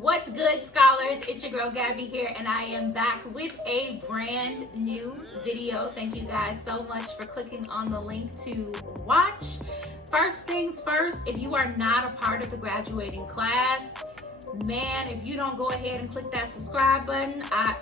What's good, scholars? It's your girl Gabby here, and I am back with a brand new video. Thank you guys so much for clicking on the link to watch. First things first, if you are not a part of the graduating class, man, if you don't go ahead and click that subscribe button, I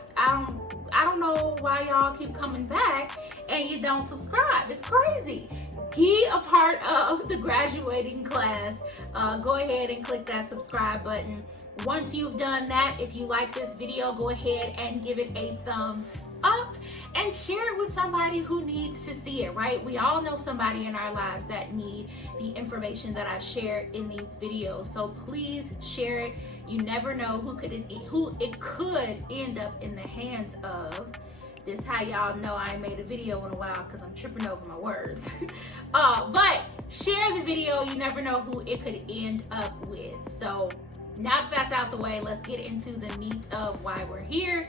don't know why y'all keep coming back and you don't subscribe. It's crazy. Be a part of the graduating class. Go ahead and click that subscribe button. Once you've done that, if you like this video, go ahead and give it a thumbs up and share it with somebody who needs to see it, right? We all know somebody in our lives that need the information that I shared in these videos. So please share it. You never know who it could end up in the hands of. This is how y'all know I ain't made a video in a while because I'm tripping over my words. But share the video. You never know who it could end up with. So now that that's out the way, let's get into the meat of why we're here.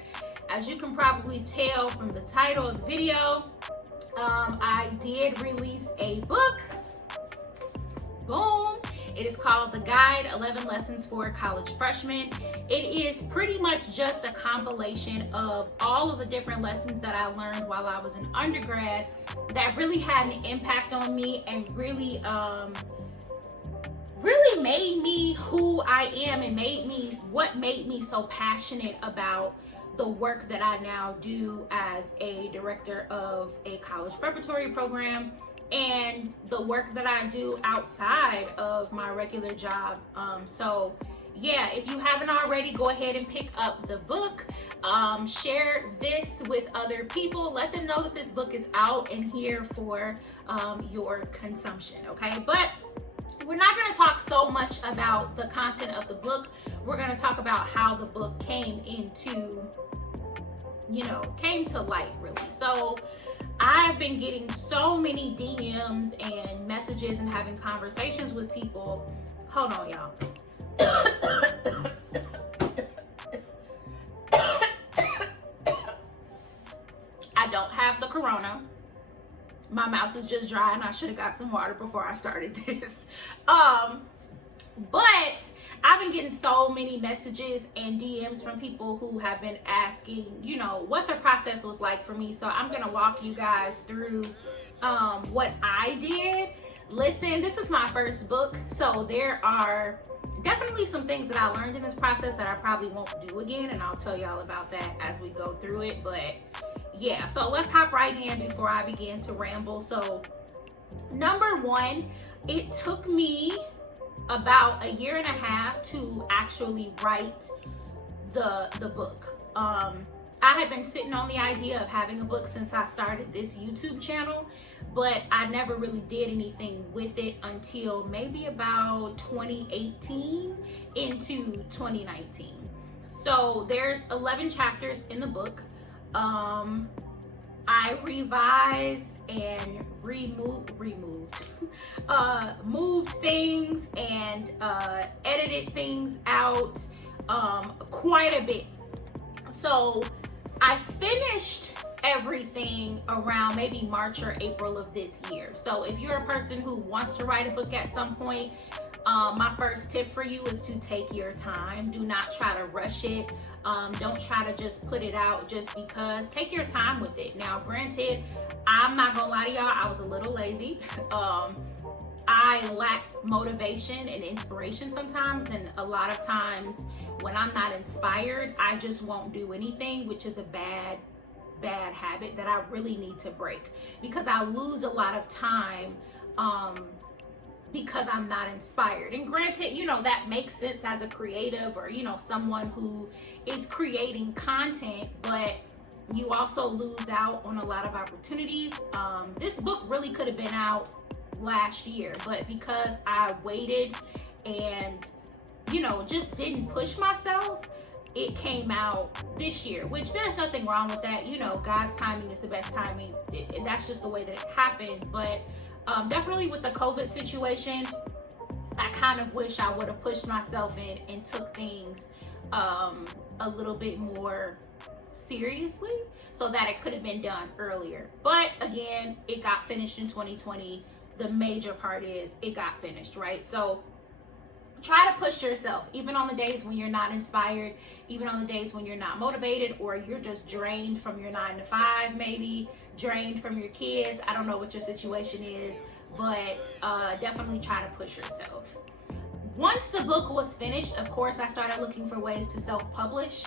As you can probably tell from the title of the video, I did release a book. Boom. It is called The Guide, 11 Lessons for College Freshmen. It is pretty much just a compilation of all of the different lessons that I learned while I was an undergrad that really had an impact on me and really made me who I am and what made me so passionate about the work that I now do as a director of a college preparatory program and the work that I do outside of my regular job. So yeah, if you haven't already, go ahead and pick up the book. Share this with other people. Let them know that this book is out and here for your consumption, okay? But we're not going to talk so much about the content of the book. We're going to talk about how the book came to light, really. So I've been getting so many DMs and messages and having conversations with people. Hold on, y'all. I don't have the corona. My mouth is just dry and I should have got some water before I started this. But I've been getting so many messages and DMs from people who have been asking, what the process was like for me. So I'm gonna walk you guys through what I did. Listen, this is my first book, so there are definitely some things that I learned in this process that I probably won't do again, and I'll tell y'all about that as we go through it. But yeah, so let's hop right in before I begin to ramble. So number one, it took me about 1.5 years to actually write the book. I had been sitting on the idea of having a book since I started this YouTube channel, but I never really did anything with it until maybe about 2018 into 2019. So there's 11 chapters in the book. I revised and moved things and edited things out quite a bit. So I finished everything around maybe March or April of this year. So if you're a person who wants to write a book at some point, my first tip for you is to take your time. Do not try to rush it. Don't try to just put it out just because. Take your time with it. Now, granted, I'm not gonna lie to y'all, I was a little lazy. I lacked motivation and inspiration sometimes, and a lot of times when I'm not inspired, I just won't do anything, which is a bad habit that I really need to break, because I lose a lot of time because I'm not inspired. And granted, that makes sense as a creative or, someone who is creating content, but you also lose out on a lot of opportunities. This book really could have been out last year, but because I waited and, just didn't push myself, it came out this year, which there's nothing wrong with that. God's timing is the best timing. That's just the way that it happened. But definitely with the COVID situation, I kind of wish I would have pushed myself in and took things a little bit more seriously so that it could have been done earlier. But again, it got finished in 2020. The major part is it got finished, right? So try to push yourself, even on the days when you're not inspired, even on the days when you're not motivated, or you're just drained from your 9 to 5, maybe drained from your kids. I don't know what your situation is, but definitely try to push yourself. Once the book was finished, of course, I started looking for ways to self-publish.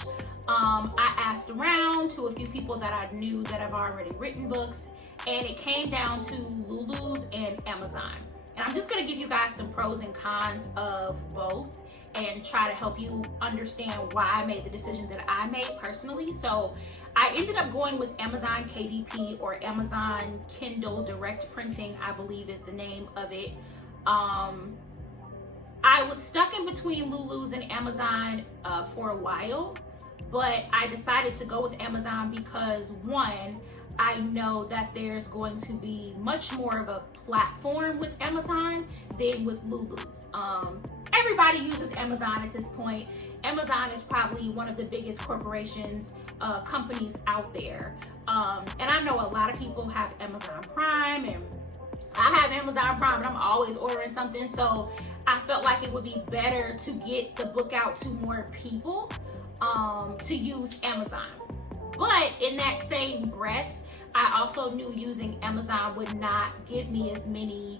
I asked around to a few people that I knew that have already written books, and it came down to Lulu's and Amazon. And I'm just gonna give you guys some pros and cons of both and try to help you understand why I made the decision that I made personally. So I ended up going with Amazon KDP, or Amazon Kindle Direct Printing, I believe is the name of it. I was stuck in between Lulu's and Amazon for a while, but I decided to go with Amazon because, one, I know that there's going to be much more of a platform with Amazon than with Lulu's. Everybody uses Amazon at this point. Amazon is probably one of the biggest corporations, companies out there. And I know a lot of people have Amazon Prime, and I have Amazon Prime, and I'm always ordering something. So I felt like it would be better to get the book out to more people, to use Amazon. But in that same breath, I also knew using Amazon would not give me as many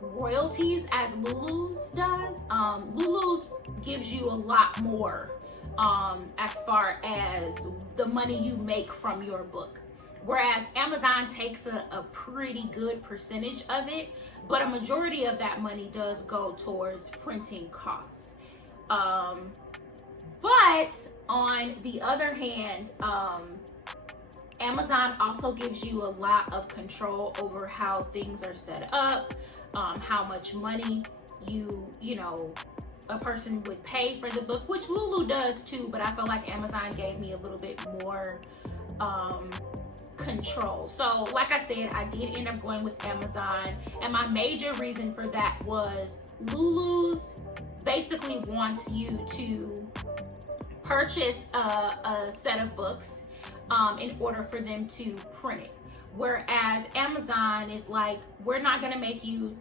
royalties as Lulu's does. Lulu's gives you a lot more as far as the money you make from your book. Whereas Amazon takes a pretty good percentage of it, but a majority of that money does go towards printing costs. But on the other hand, Amazon also gives you a lot of control over how things are set up, how much money a person would pay for the book, which Lulu does too, but I feel like Amazon gave me a little bit more control. So like I said, I did end up going with Amazon, and my major reason for that was Lulu's basically wants you to purchase a set of books in order for them to print it. Whereas Amazon is like, we're not gonna make you,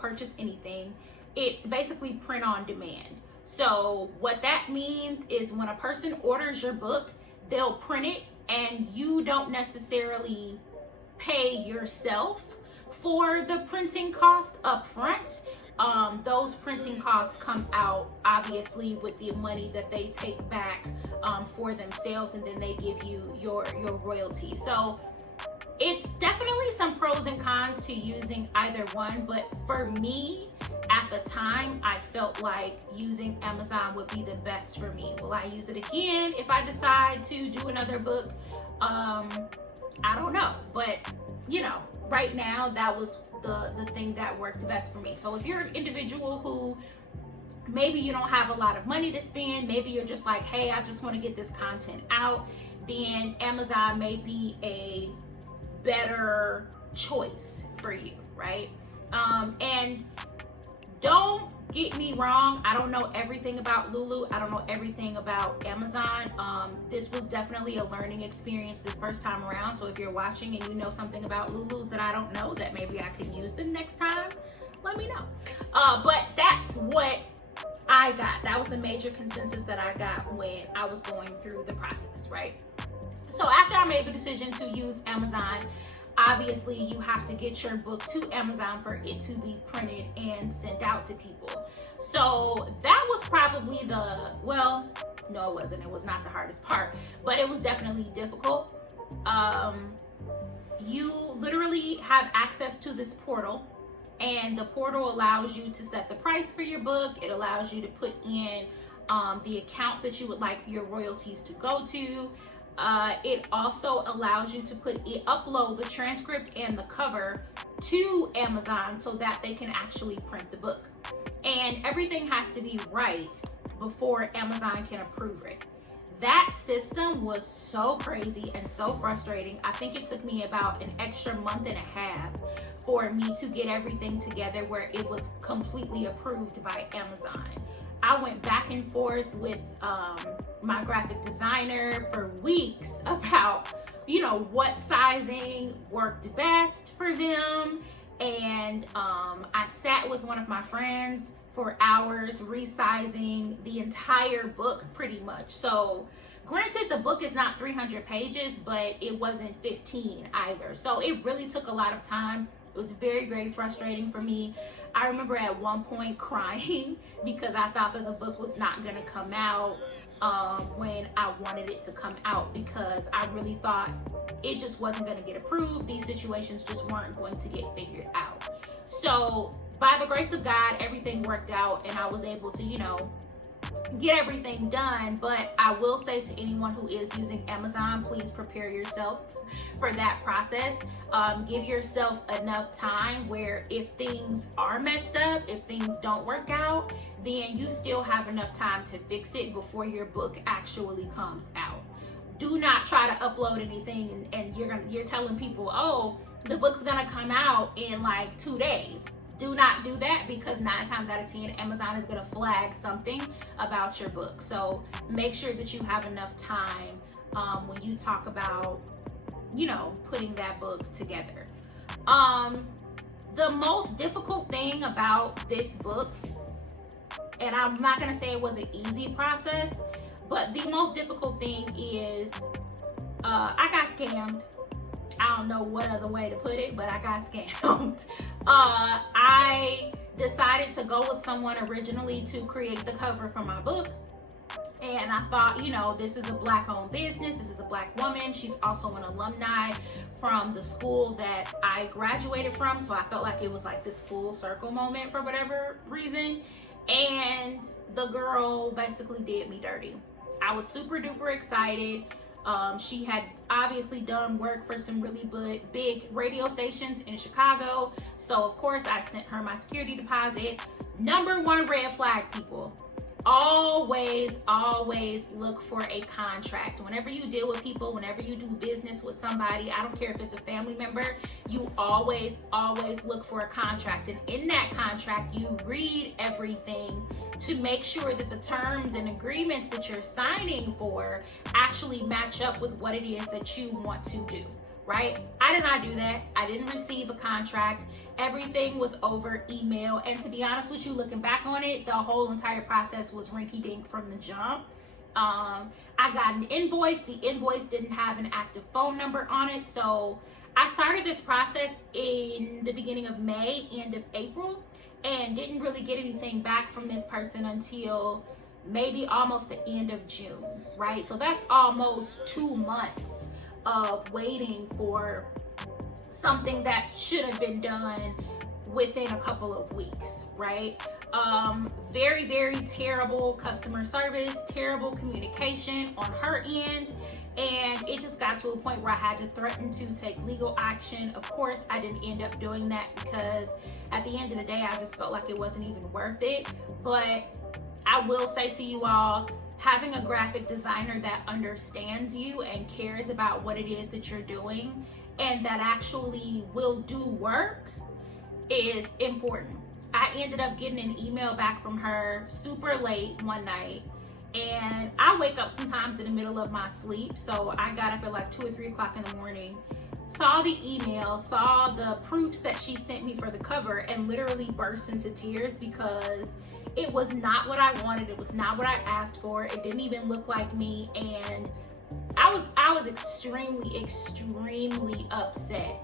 purchase anything. It's basically print on demand. So what that means is when a person orders your book, they'll print it, and you don't necessarily pay yourself for the printing cost up front. Those printing costs come out obviously with the money that they take back for themselves, and then they give you your royalty. So it's definitely some pros and cons to using either one, but for me at the time, I felt like using Amazon would be the best for me. Will I use it again if I decide to do another book? I don't know, but right now that was the thing that worked best for me. So if you're an individual who maybe you don't have a lot of money to spend, maybe you're just like, hey, I just want to get this content out, then Amazon may be a better choice for you, right? And don't get me wrong, I don't know everything about Lulu, I don't know everything about Amazon. This was definitely a learning experience this first time around, so if you're watching and you know something about Lulu's that I don't know, that maybe I can use them next time, let me know. But that's what I got. That was the major consensus that I got when I was going through the process, right? So after I made the decision to use Amazon, obviously you have to get your book to Amazon for it to be printed and sent out to people. So that was probably no, it wasn't. It was not the hardest part, but it was definitely difficult. You literally have access to this portal, and the portal allows you to set the price for your book. It allows you to put in the account that you would like your royalties to go to. It also allows you to upload the transcript and the cover to Amazon so that they can actually print the book. And everything has to be right before Amazon can approve it. That system was so crazy and so frustrating. I think it took me about an extra month and a half for me to get everything together where it was completely approved by Amazon. I went back and forth with my graphic designer for weeks about, what sizing worked best for them. And I sat with one of my friends for hours resizing the entire book pretty much. So granted, the book is not 300 pages, but it wasn't 15 either. So it really took a lot of time. It was very, very frustrating for me. I remember at one point crying because I thought that the book was not going to come out when I wanted it to come out, because I really thought it just wasn't going to get approved. These situations just weren't going to get figured out. So by the grace of God, everything worked out and I was able to, you know, get everything done. But I will say to anyone who is using Amazon, please prepare yourself for that process. Give yourself enough time where if things are messed up, if things don't work out, then you still have enough time to fix it before your book actually comes out. Do not try to upload anything and you're telling people, oh, the book's gonna come out in like 2 days. Do not do that, because 9 times out of 10, Amazon is going to flag something about your book. So make sure that you have enough time when you talk about, you know, putting that book together. The most difficult thing about this book, and I'm not going to say it was an easy process, but the most difficult thing is I got scammed. I don't know what other way to put it, but I got scammed. I decided to go with someone originally to create the cover for my book. And I thought, you know, this is a Black-owned business. This is a Black woman. She's also an alumni from the school that I graduated from. So I felt like it was like this full circle moment for whatever reason. And the girl basically did me dirty. I was super duper excited. She had obviously done work for some really big radio stations in Chicago. So of course I sent her my security deposit. Number one red flag, people. Always look for a contract. Whenever you deal with people, whenever you do business with somebody, I don't care if it's a family member, you always look for a contract. And in that contract, you read everything to make sure that the terms and agreements that you're signing for actually match up with what it is that you want to do, right? I did not do that. I didn't receive a contract. Everything was over email. And to be honest with you, looking back on it, the whole entire process was rinky-dink from the jump. I got an invoice. The invoice didn't have an active phone number on it. So I started this process in the beginning of May, end of April, and didn't really get anything back from this person until maybe almost the end of June, right? So that's almost 2 months of waiting for something that should have been done within a couple of weeks, right? Very terrible customer service, terrible communication on her end. And it just got to a point where I had to threaten to take legal action. Of course, I didn't end up doing that because at the end of the day, I just felt like it wasn't even worth it. But I will say to you all, having a graphic designer that understands you and cares about what it is that you're doing and that actually will do work is important. I ended up getting an email back from her super late one night. And I wake up sometimes in the middle of my sleep. So I got up at like 2 or 3 o'clock in the morning, saw the email, saw the proofs that she sent me for the cover, and literally burst into tears because it was not what I wanted. It was not what I asked for. It didn't even look like me. And I was extremely upset.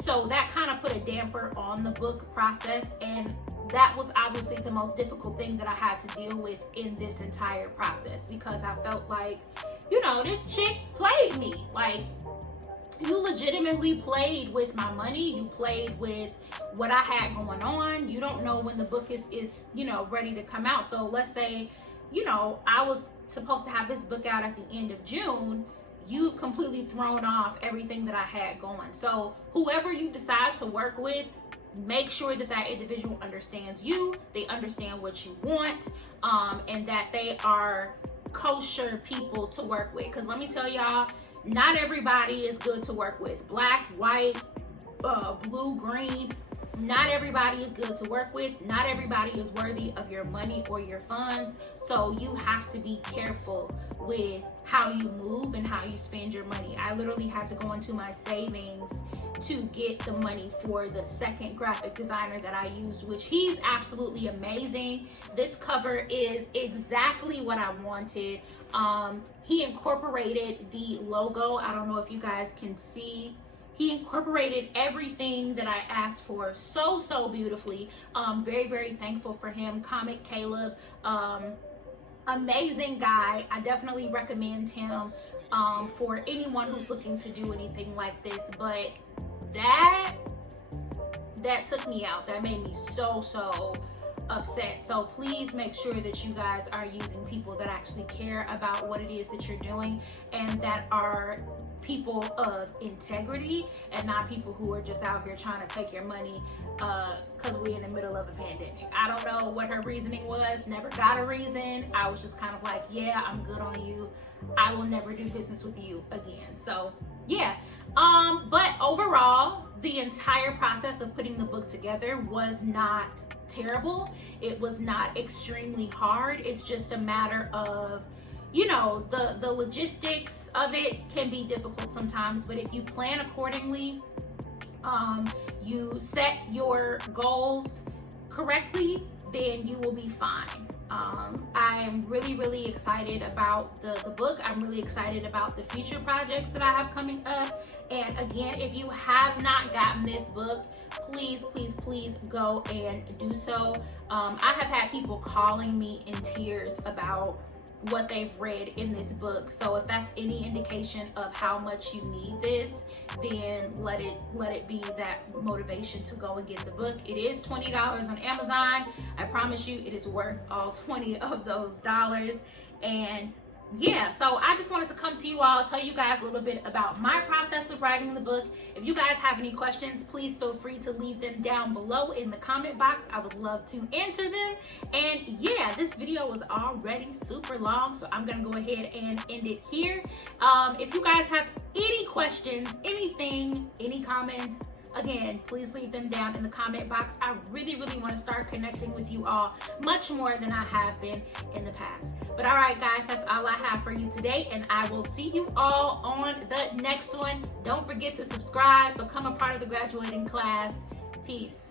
So that kind of put a damper on the book process, and that was obviously the most difficult thing that I had to deal with in this entire process, because I felt like, you know, this chick played me. Like, you legitimately played with my money. You played with what I had going on. You don't know when the book is you know, ready to come out. So let's say, you know, I was supposed to have this book out at the end of June. You've completely thrown off everything that I had going. So whoever you decide to work with, make sure that that individual understands you, they understand what you want, and that they are kosher people to work with. Because let me tell y'all, not everybody is good to work with. Black, white, blue, green, not everybody is good to work with. Not everybody is worthy of your money or your funds. So you have to be careful with how you move and how you spend your money. I literally had to go into my savings to get the money for the second graphic designer that I used, which he's absolutely amazing. This cover is exactly what I wanted. He incorporated the logo. I don't know if you guys can see. He incorporated everything that I asked for so beautifully. Very, very thankful for him. Comic Caleb, amazing guy. I definitely recommend him for anyone who's looking to do anything like this. But that took me out. That made me so upset. So please make sure that you guys are using people that actually care about what it is that you're doing, and that are people of integrity, and not people who are just out here trying to take your money because we're in the middle of a pandemic. I don't know what her reasoning was. Never got a reason. I was just kind of like, yeah, I'm good on you. I will never do business with you again. So yeah, but overall, the entire process of putting the book together was not terrible. It was not extremely hard. It's just a matter of, you know, the logistics of it can be difficult sometimes, but if you plan accordingly, you set your goals correctly, then you will be fine. I am really excited about the book. I'm really excited about the future projects that I have coming up. And again, if you have not gotten this book, please go and do so. I have had people calling me in tears about what they've read in this book. So if that's any indication of how much you need this, then let it be that motivation to go and get the book. It is $20 on Amazon. I promise you it is worth all 20 of those dollars. And yeah, so I just wanted to come to you all, tell you guys a little bit about my process of writing the book. If you guys have any questions, please feel free to leave them down below in the comment box. I would love to answer them. And yeah, this video was already super long, so I'm gonna go ahead and end it here. If you guys have any questions, anything, any comments, again, please leave them down in the comment box. I really want to start connecting with you all much more than I have been in the past. But all right, guys, that's all I have for you today, and I will see you all on the next one. Don't forget to subscribe, become a part of the graduating class. Peace.